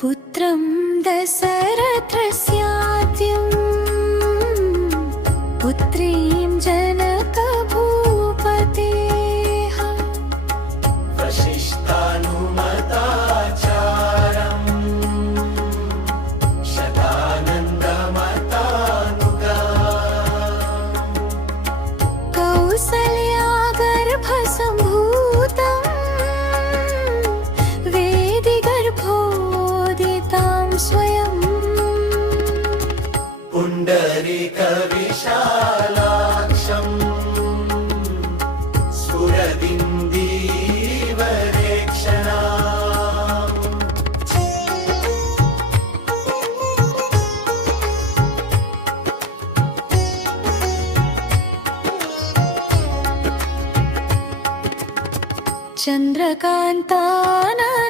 पुत्रं दशरथस्याद्यं पुत्रीं जनकभूपतेः वसिष्ठानुमताचारम् शतानन्दमतानुगा कौसल्यागर्भसम्भूतं वेदिगर्भोदितां स्वयं पुण्डरीकविशालाक्षम् स्फुरदिन्दीवरेक्षणा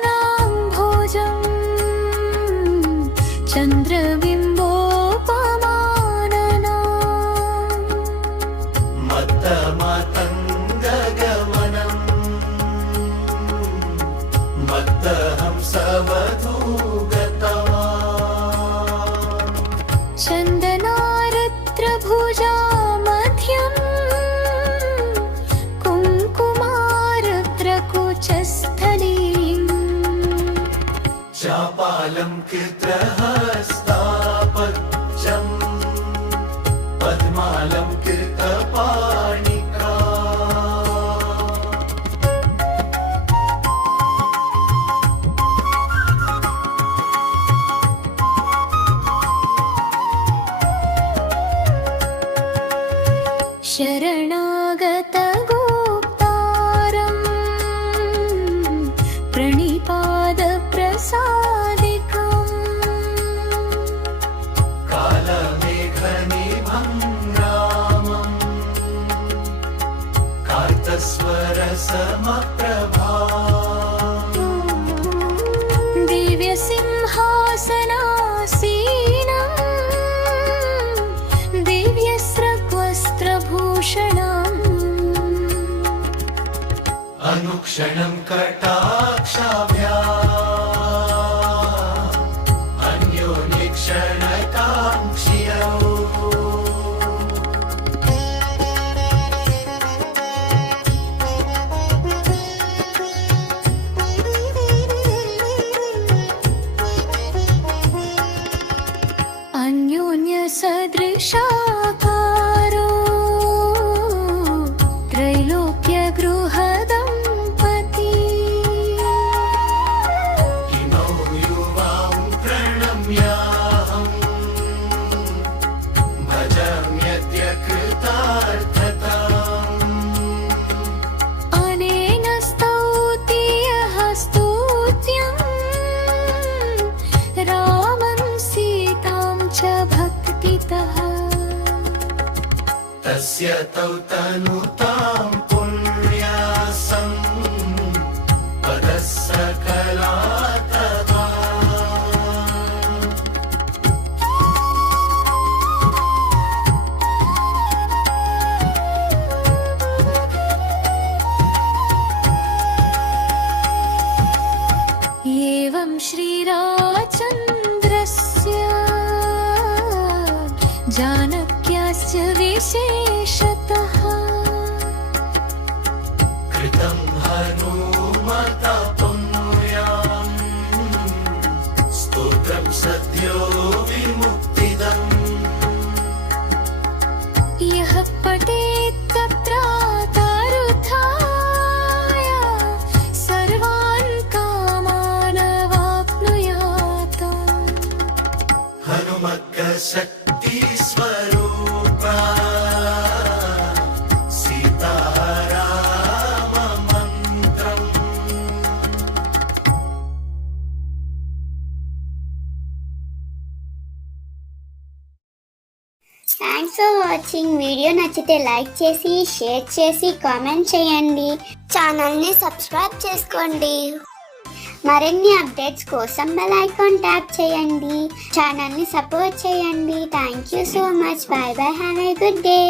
चन्द्रकान्ताननाम्भोजं चन्द्रबिम्बोपमानना मत्तमतङ्गगमनम् मत्तहंसवधूगतवान् चन्दनारत्रभुजामध्यं कुङ्कुमारत्रकुचस्थलीम् चापालं कृतहस्तापज्जम् पद्मालं कृतपाणिका शरणागतगोप्तारं प्रणिपादप्रसादिकम् कालमेघनिभं रामम् कार्तस्वरसमप्रभा दिव्यसिंहासनासीनं दिव्यस्रग्वस्त्रभूषणम् अनुक्षणं कटाक्षाभ्या अन्योन्यक्षणकाङ्क्षियौ अन्योन्यसदृशाकारो त्रैलोक्यगृहदम्पती इमौ युवां प्रणम्याहम् भजाम्यद्य कृतार्थताम् अनेन स्तौति यः स्तुत्यं रामं सीतां च भक्तितः तस्य तौ तनुतां पुण्यासं पदः सकला तथा एवं श्रीरामचन्द्रस्य जानक्याश्च विशेषतः कृतं हनुमता पुण्याम् स्तोत्रं सद्यो विमुक्तिदम् శక్తి స్వరూపా సీతారామ మంత్రం. Thanks for watching. వీడియో నచ్చితే లైక్ చేసి షేర్ చేసి కామెంట్ చేయండి. ఛానల్ని సబ్స్క్రైబ్ చేసుకోండి. మరిన్ని అప్డేట్స్ కోసం బెల్ ఐకాన్ ట్యాప్ చేయండి. ఛానల్ని సపోర్ట్ చేయండి. Thank you so much. By by. Have a good day.